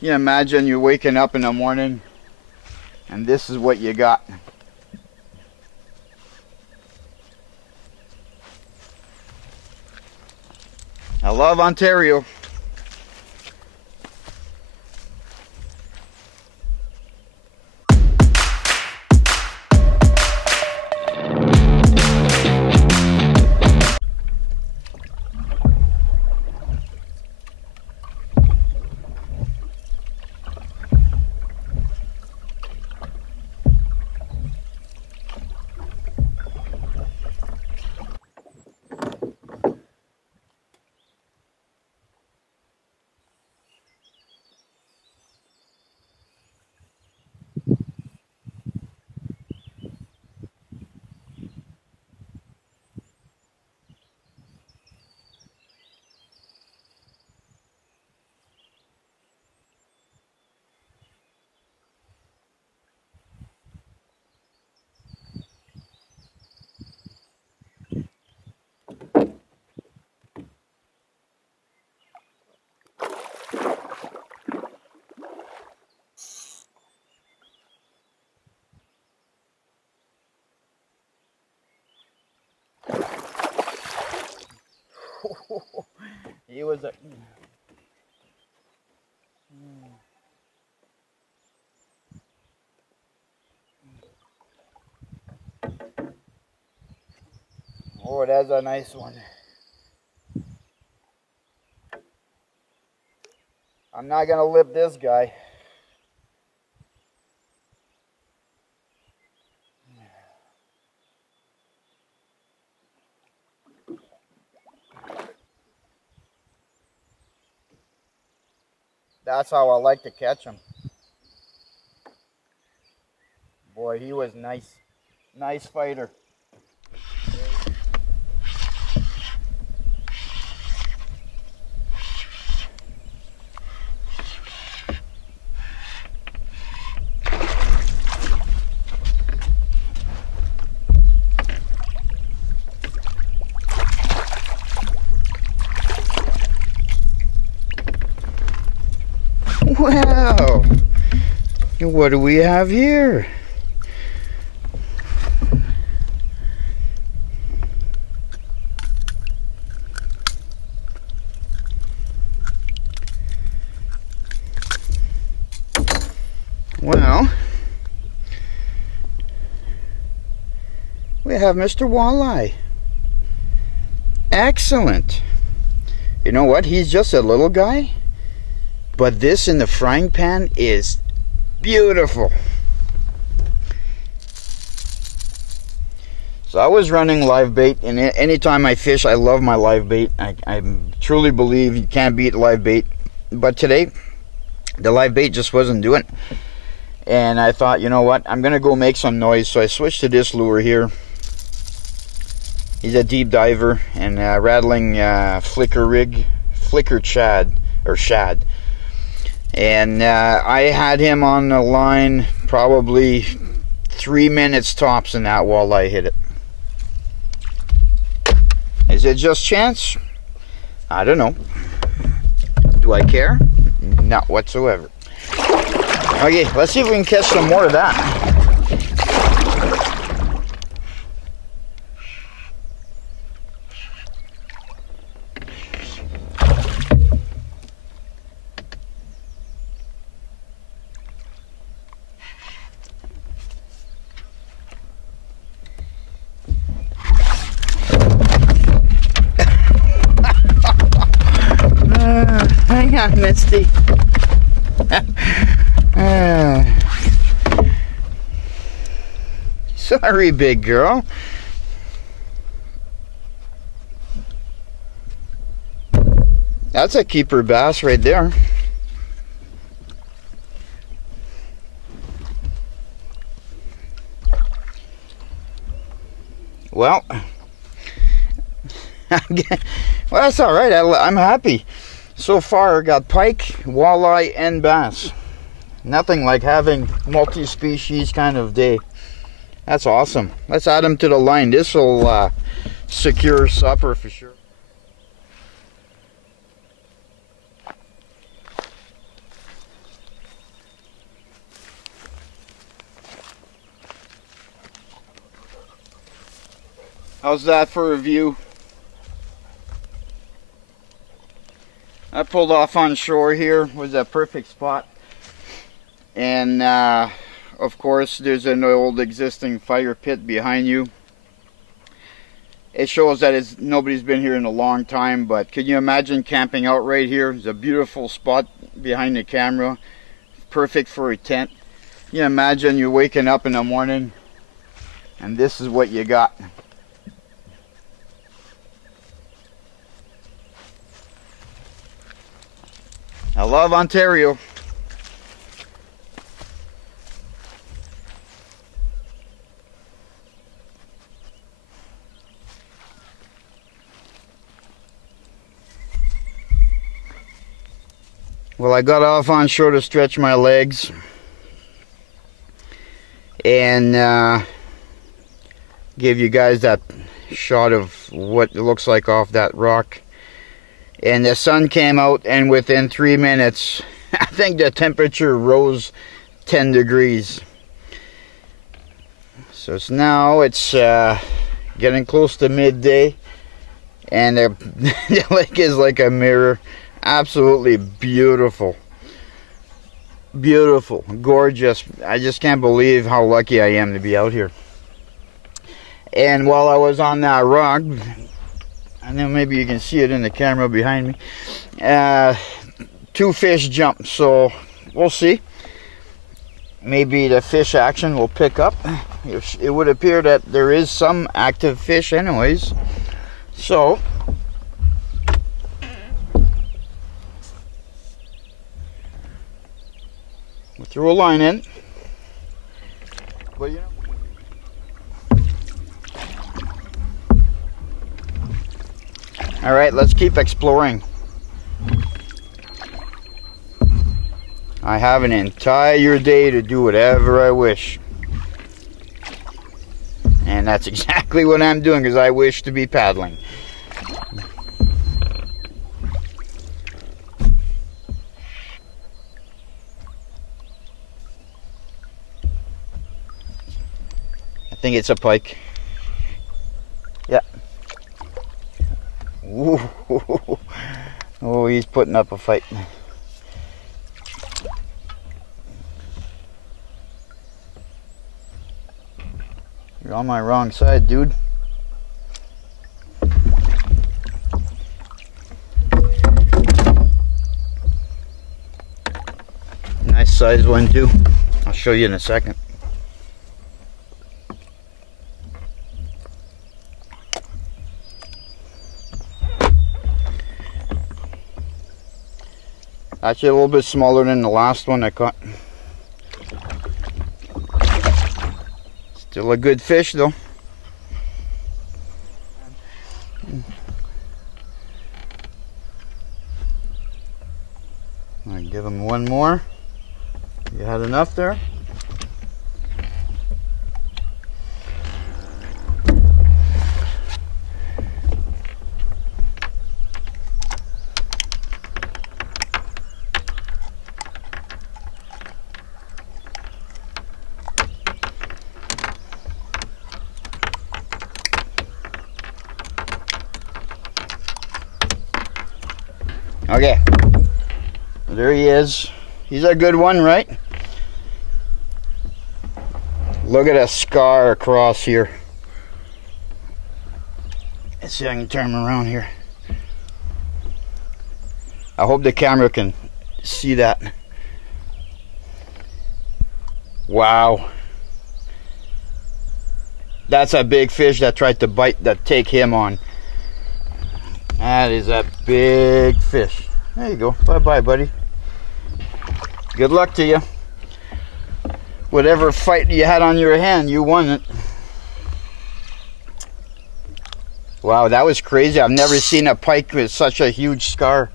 You imagine you're waking up in the morning and this is what you got. I love Ontario. He was a... Oh, that's a nice one. I'm not gonna lip this guy. That's how I like to catch him. Boy, he was nice. Nice fighter. Wow. What do we have here? Well, we have Mr. Walleye. Excellent. You know what? He's just a little guy, but this in the frying pan is beautiful. So I was running live bait, and anytime I fish, I love my live bait. I truly believe you can't beat live bait. But today, the live bait just wasn't doing it. And I thought, you know what, I'm going to go make some noise. So I switched to this lure here. He's a deep diver and rattling flicker shad. And I had him on the line probably 3 minutes tops, and that walleye hit it. Is it just chance? I don't know. Do I care? Not whatsoever. Okay, let's see if we can catch some more of that. Hang on, Misty. Sorry, big girl. That's a keeper bass right there. Well, well, that's all right. I'm happy. So far, got pike, walleye, and bass. Nothing like having multi-species kind of day. That's awesome. Let's add them to the line. This will secure supper for sure. How's that for a view? I pulled off on shore here. Was a perfect spot. And of course there's an old existing fire pit behind you. It shows that nobody's been here in a long time, but can you imagine camping out right here? It's a beautiful spot behind the camera. Perfect for a tent. You imagine you're waking up in the morning and this is what you got. I love Ontario. Well, I got off on shore to stretch my legs and give you guys that shot of what it looks like off that rock. And the sun came out, and within 3 minutes, I think the temperature rose 10 degrees. So it's getting close to midday, and the lake is like a mirror. Absolutely beautiful. Beautiful, gorgeous. I just can't believe how lucky I am to be out here. And while I was on that rock, and then maybe you can see it in the camera behind me, 2 fish jumped, so we'll see. Maybe the fish action will pick up. It would appear that there is some active fish anyways. So we'll throw a line in. Well, you know. All right, let's keep exploring. I have an entire day to do whatever I wish. And that's exactly what I'm doing, because I wish to be paddling. I think it's a pike. Yeah. Ooh. Oh, he's putting up a fight. You're on my wrong side, dude. Nice size one too. I'll show you in a second. Actually a little bit smaller than the last one I caught. Still a good fish though. I'll give him one more. You had enough there? Okay, there he is. He's a good one, right? Look at a scar across here. Let's see if I can turn him around here. I hope the camera can see that. Wow. That's a big fish that tried to take him on. That is a big fish. There you go. Bye-bye, buddy. Good luck to you. Whatever fight you had on your hand, you won it. Wow, that was crazy. I've never seen a pike with such a huge scar.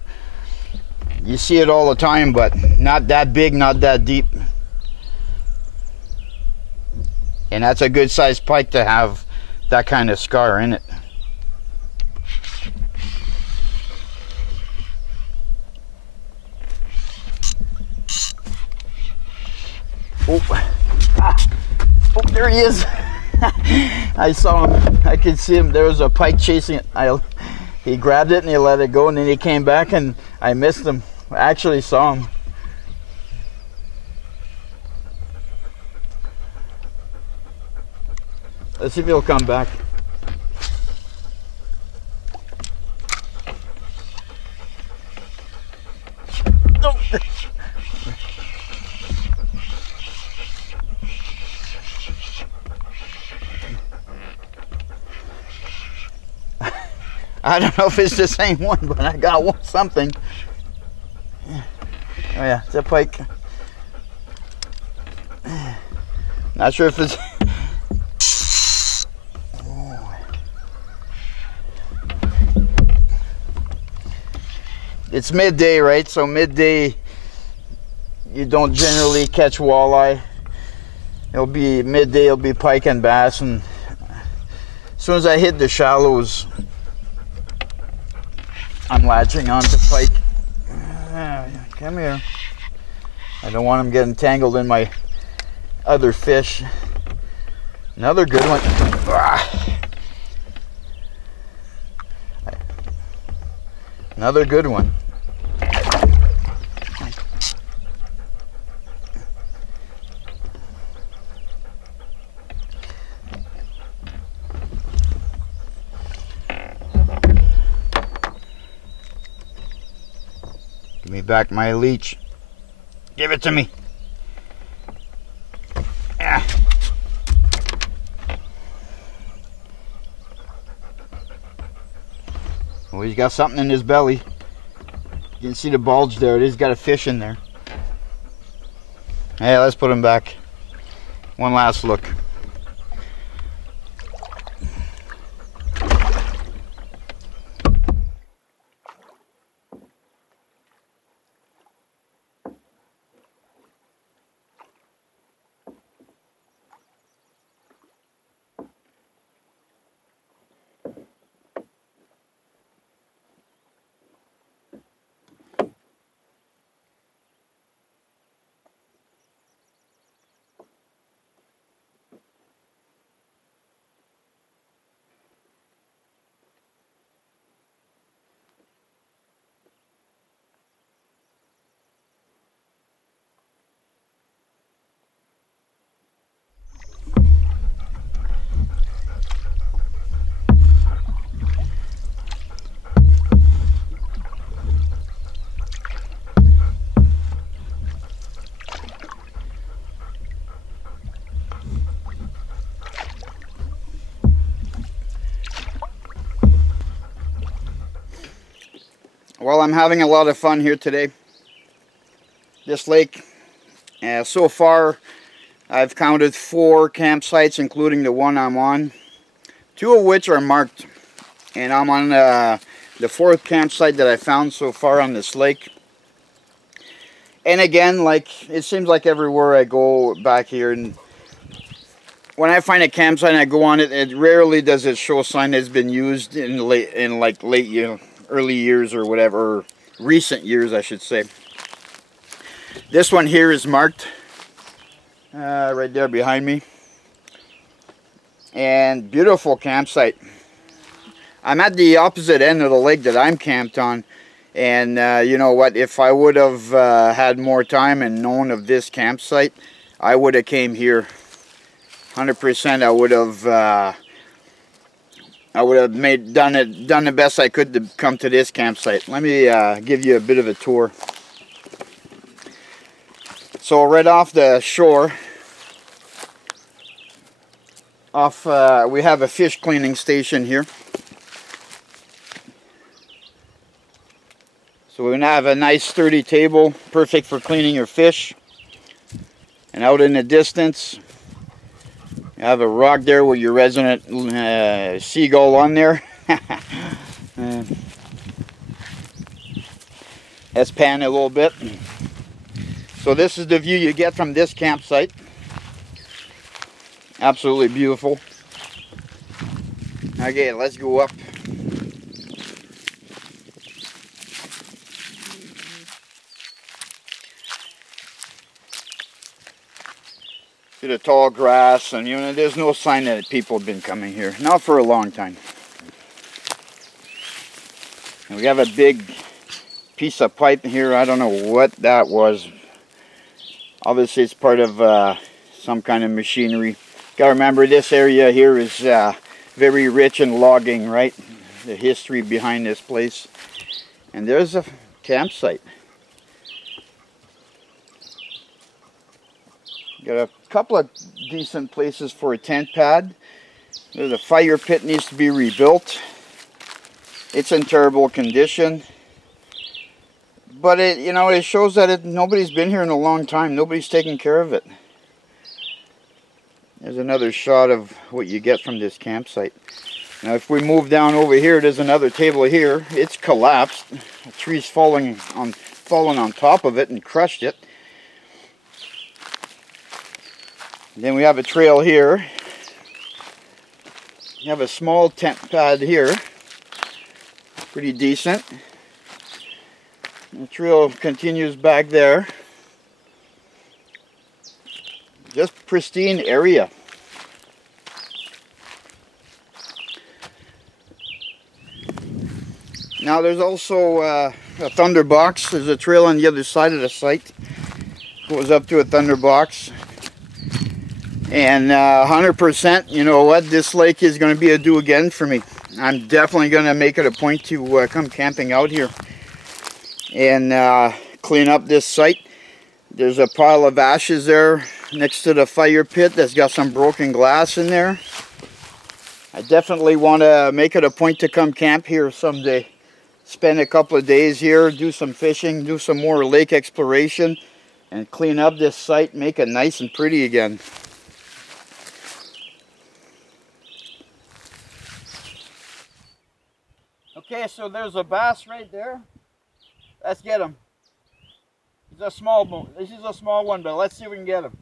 You see it all the time, but not that big, not that deep. And that's a good sized pike to have that kind of scar in it. Oh, ah. Oh, there he is. I saw him. I could see him. There was a pike chasing it. He grabbed it and he let it go, and then he came back and I missed him. I actually saw him. Let's see if he'll come back. No. I don't know if it's the same one, but I got something. Oh yeah, it's a pike. Not sure if it's... It's midday, right? So midday, you don't generally catch walleye. It'll be midday, it'll be pike and bass, and as soon as I hit the shallows, I'm latching onto pike. Come here. I don't want him getting tangled in my other fish. Another good one. Another good one. Give me back my leech. Give it to me. Ah. Well, he's got something in his belly. You can see the bulge there. He's got a fish in there. Hey, let's put him back. One last look. Well, I'm having a lot of fun here today. This lake, so far, I've counted 4 campsites, including the one I'm on. 2 of which are marked. And I'm on the 4th campsite that I found so far on this lake. And again, like, it seems like everywhere I go back here, and when I find a campsite and I go on it, it rarely does it show a sign that's been used in early years or whatever, or recent years I should say. This one here is marked right there behind me, and beautiful campsite. I'm at the opposite end of the lake that I'm camped on, and you know what, if I would have had more time and known of this campsite, I would have came here 100%. I would have done the best I could to come to this campsite. Let me give you a bit of a tour. So right off the shore, we have a fish cleaning station here. So we're gonna have a nice sturdy table, perfect for cleaning your fish. And out in the distance, you have a rock there with your resident seagull on there. Let's pan a little bit. So this is the view you get from this campsite. Absolutely beautiful. Okay, let's go up. See the tall grass, and there's no sign that people have been coming here. Not for a long time. And we have a big piece of pipe here. I don't know what that was. Obviously it's part of some kind of machinery. Gotta remember, this area here is very rich in logging, right? The history behind this place. And there's a campsite. Got a couple of decent places for a tent pad. There's a fire pit, needs to be rebuilt. It's in terrible condition. But it shows that nobody's been here in a long time. Nobody's taken care of it. There's another shot of what you get from this campsite. Now if we move down over here, there's another table here. It's collapsed. A tree's fallen on top of it and crushed it. Then we have a trail here. You have a small tent pad here. Pretty decent. The trail continues back there. Just pristine area. Now there's also a thunderbox. There's a trail on the other side of the site. Goes up to a thunderbox. And 100%, you know what, this lake is going to be a do again for me. I'm definitely going to make it a point to come camping out here and clean up this site. There's a pile of ashes there next to the fire pit that's got some broken glass in there. I definitely want to make it a point to come camp here someday. Spend a couple of days here, do some fishing, do some more lake exploration, and clean up this site, make it nice and pretty again. Okay, so there's a bass right there. Let's get him. He's a small one. This is a small one, but let's see if we can get him.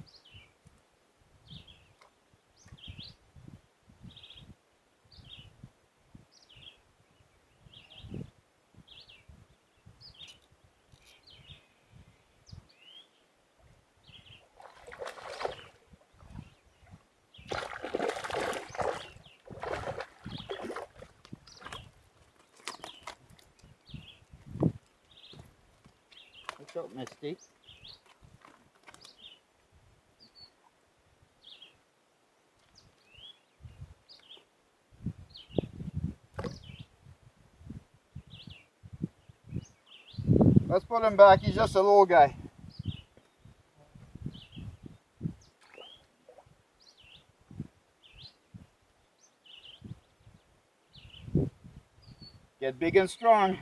Watch out, Misty. Let's put him back. He's just a little guy. Get big and strong.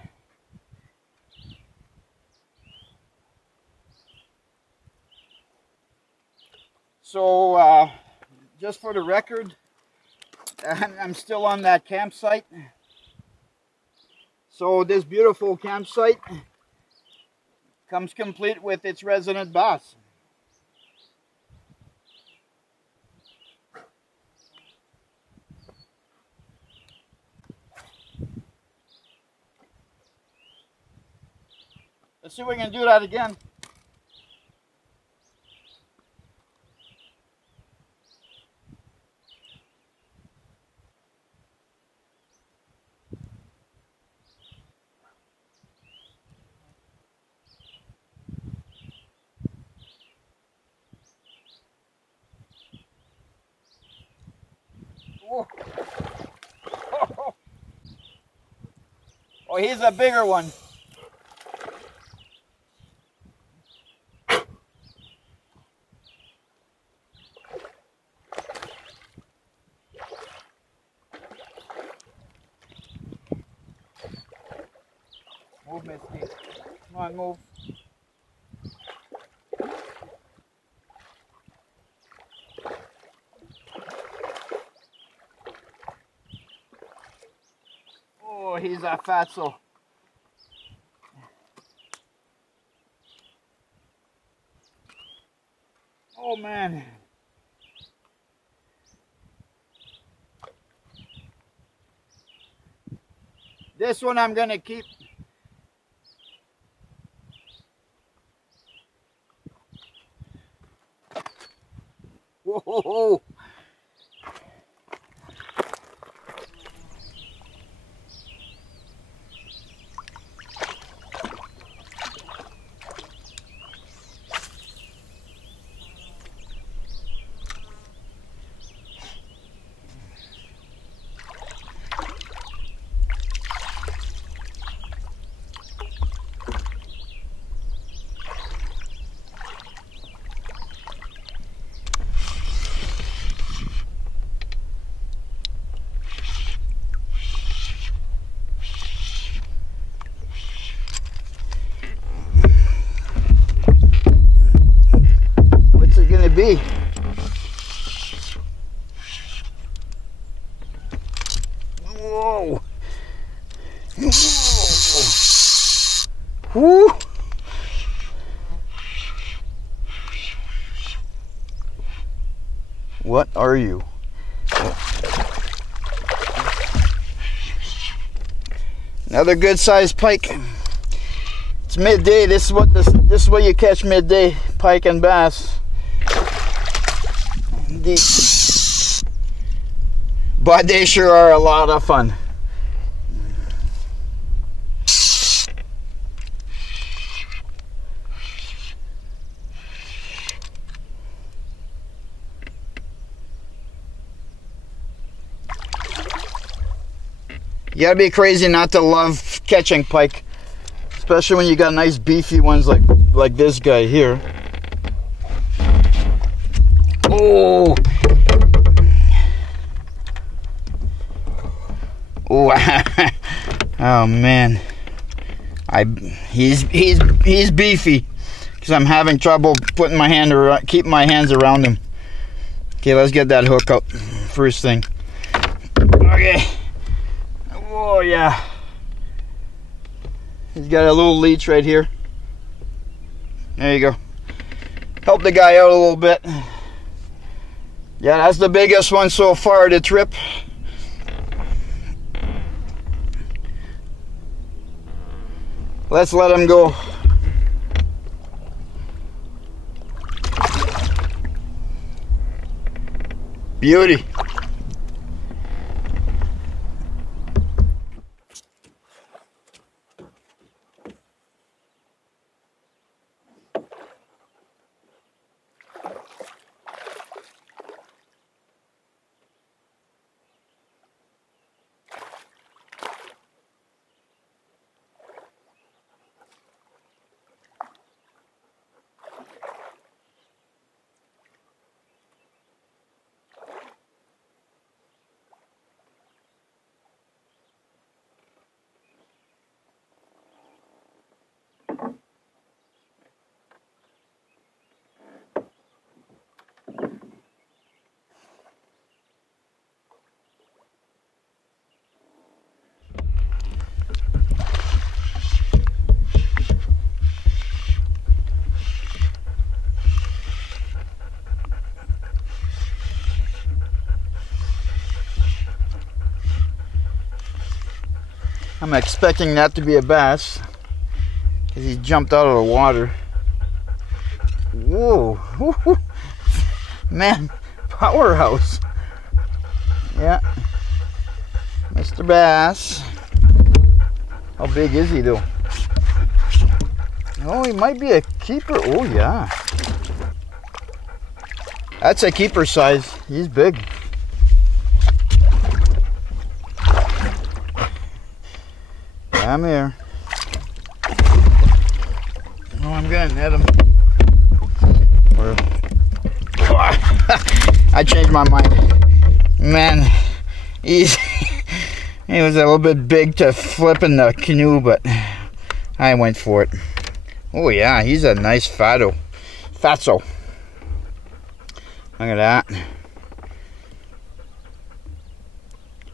So, just for the record, I'm still on that campsite. So this beautiful campsite comes complete with its resident bass. Let's see if we can do that again. Oh. Oh, he's a bigger one. Move, Misty. Come on, move. Oh, he's a fatso. Oh, man. This one I'm going to keep. Whoa. What's it gonna be? Whoa! Whoa! Whoo! What are you? Another good sized pike. It's midday. This is what you catch midday, pike and bass. But they sure are a lot of fun. You gotta be crazy not to love catching pike, especially when you got nice beefy ones like this guy here. Oh, oh, oh man, he's beefy because I'm having trouble putting my hand around, keeping my hands around him. Okay, let's get that hook up first thing. Okay. Oh yeah, he's got a little leech right here. There you go. Help the guy out a little bit. Yeah, that's the biggest one so far to trip. Let's let him go. Beauty. I'm expecting that to be a bass because he jumped out of the water. Whoa, man, powerhouse. Yeah, Mr. Bass. How big is he though? Oh, he might be a keeper. Oh yeah, that's a keeper size. He's big. I'm here. Oh, I'm gonna net him. I changed my mind. Man, he was a little bit big to flip in the canoe, but I went for it. Oh yeah, he's a nice fatso. Look at that.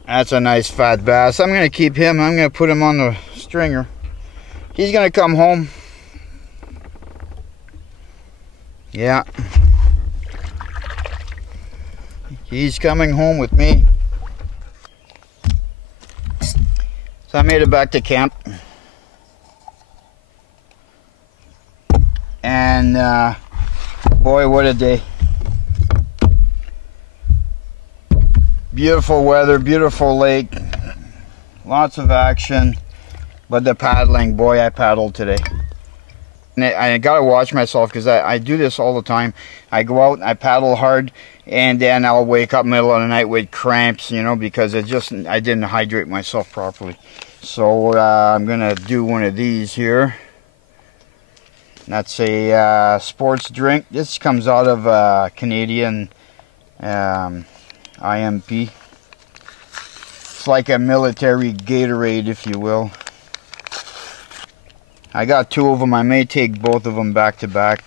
That's a nice fat bass. I'm gonna keep him. I'm gonna put him on the stringer. He's gonna come home. Yeah. He's coming home with me. So I made it back to camp. And boy, what a day. Beautiful weather, beautiful lake, lots of action. But the paddling, boy, I paddled today. And I gotta watch myself because I do this all the time. I go out and I paddle hard, and then I'll wake up middle of the night with cramps, you know, because I didn't hydrate myself properly. So I'm gonna do one of these here. That's a sports drink. This comes out of Canadian IMP. It's like a military Gatorade, if you will. I got 2 of them. I may take both of them back to back.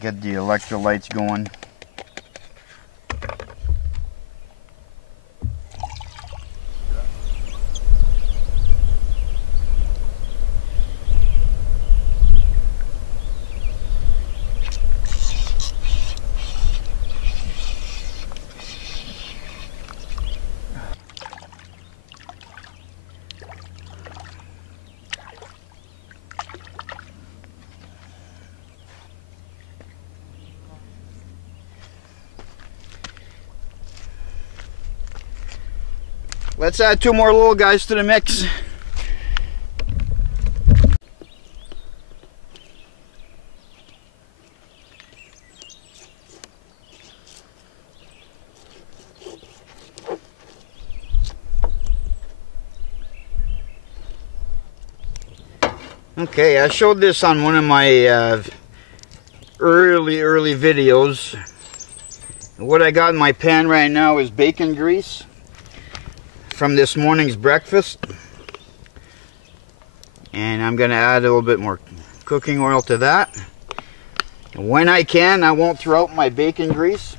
Get the electrolytes going. Let's add 2 more little guys to the mix. Okay, I showed this on one of my early videos. What I got in my pan right now is bacon grease from this morning's breakfast, and I'm going to add a little bit more cooking oil to that. And when I can, I won't throw out my bacon grease.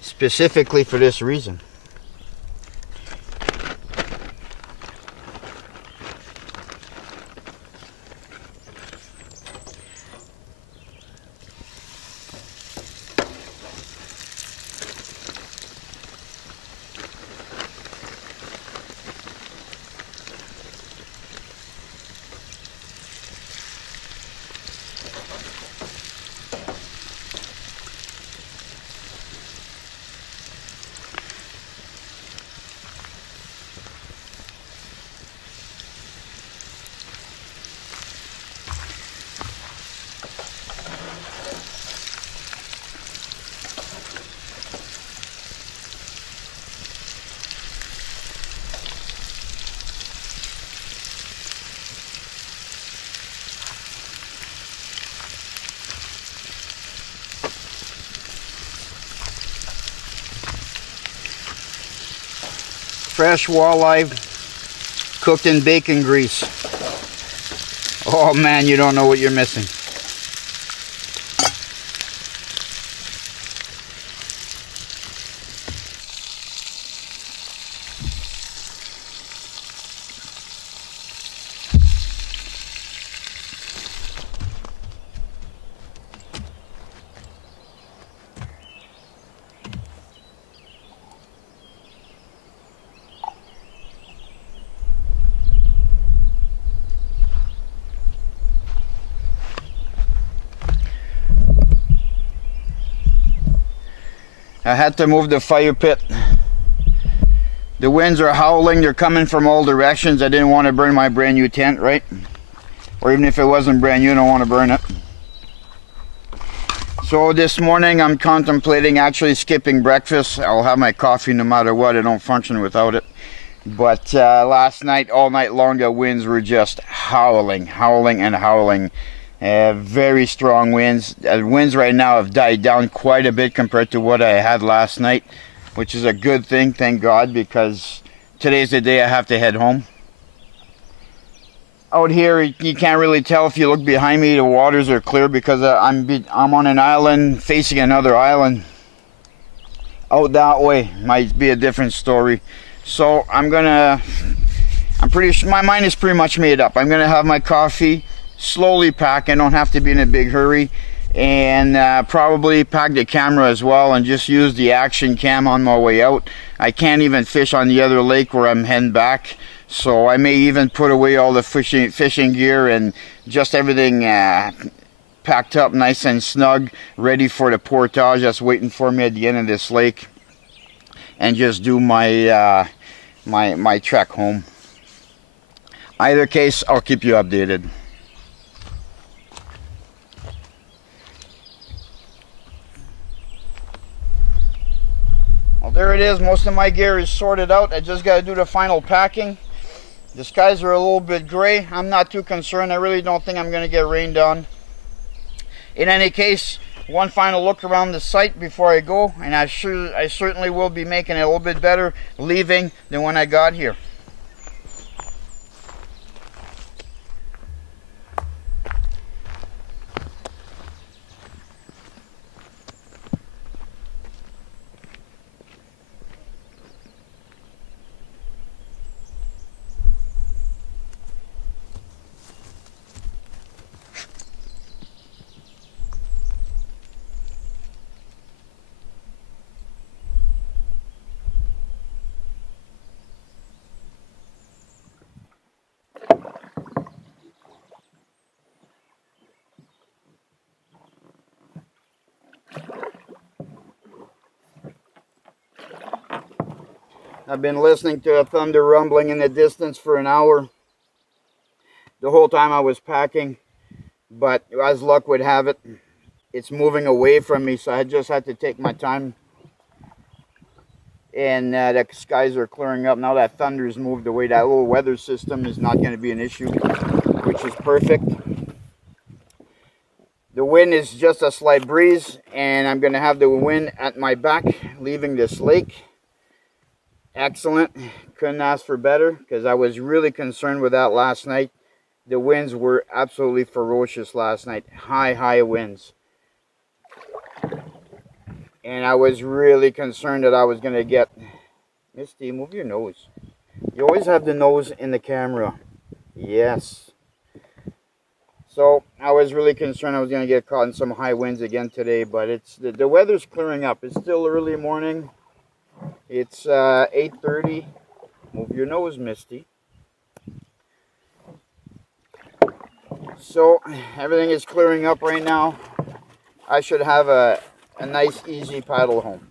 Specifically for this reason. Fresh walleye cooked in bacon grease. Oh man, you don't know what you're missing. I had to move the fire pit. The winds are howling, they're coming from all directions. I didn't want to burn my brand new tent, right? Or even if it wasn't brand new, I don't want to burn it. So this morning I'm contemplating actually skipping breakfast. I'll have my coffee no matter what, I don't function without it. But last night, all night long, the winds were just howling and howling. Very strong winds. Winds right now have died down quite a bit compared to what I had last night, which is a good thing, thank God, because today's the day I have to head home. Out here, you can't really tell if you look behind me. The waters are clear because I'm on an island facing another island. Out that way might be a different story. So I'm pretty sure my mind is pretty much made up. I'm gonna have my coffee, slowly pack. I don't have to be in a big hurry, and probably pack the camera as well and just use the action cam on my way out. I can't even fish on the other lake where I'm heading back, so I may even put away all the fishing gear and just everything packed up nice and snug, ready for the portage that's waiting for me at the end of this lake, and just do my my trek home. Either case, I'll keep you updated. Well, there it is. Most of my gear is sorted out. I just got to do the final packing. The skies are a little bit gray. I'm not too concerned. I really don't think I'm going to get rained on. In any case, one final look around the site before I go, and I certainly will be making it a little bit better leaving than when I got here. I've been listening to a thunder rumbling in the distance for an hour the whole time I was packing, but as luck would have it, it's moving away from me, so I just had to take my time. And the skies are clearing up now that thunder's moved away. That little weather system is not going to be an issue, which is perfect. The wind is just a slight breeze, and I'm going to have the wind at my back leaving this lake. Excellent. Couldn't ask for better, because I was really concerned with that last night. The winds were absolutely ferocious last night. High winds. And I was really concerned that I was going to get... Misty, move your nose. You always have the nose in the camera. Yes. So I was really concerned I was going to get caught in some high winds again today, but it's the weather's clearing up. It's still early morning. It's 8:30. Move your nose, Misty. So everything is clearing up right now. I should have a nice easy paddle home.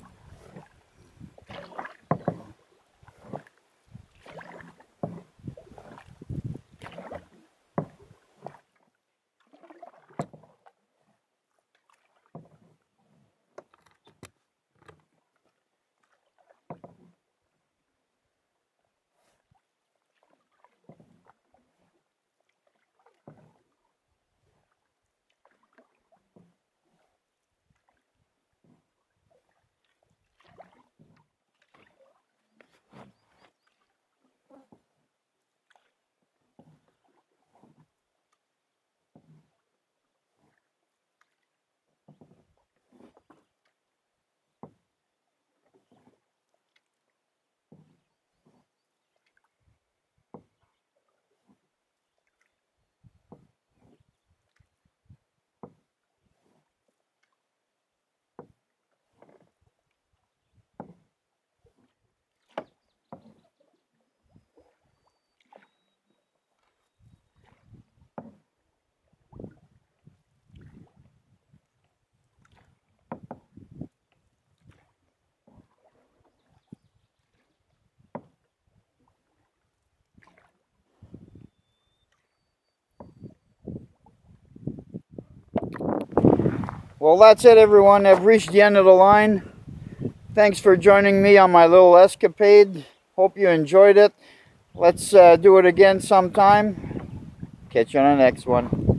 Well, that's it, everyone. I've reached the end of the line. Thanks for joining me on my little escapade. Hope you enjoyed it. Let's do it again sometime. Catch you on the next one.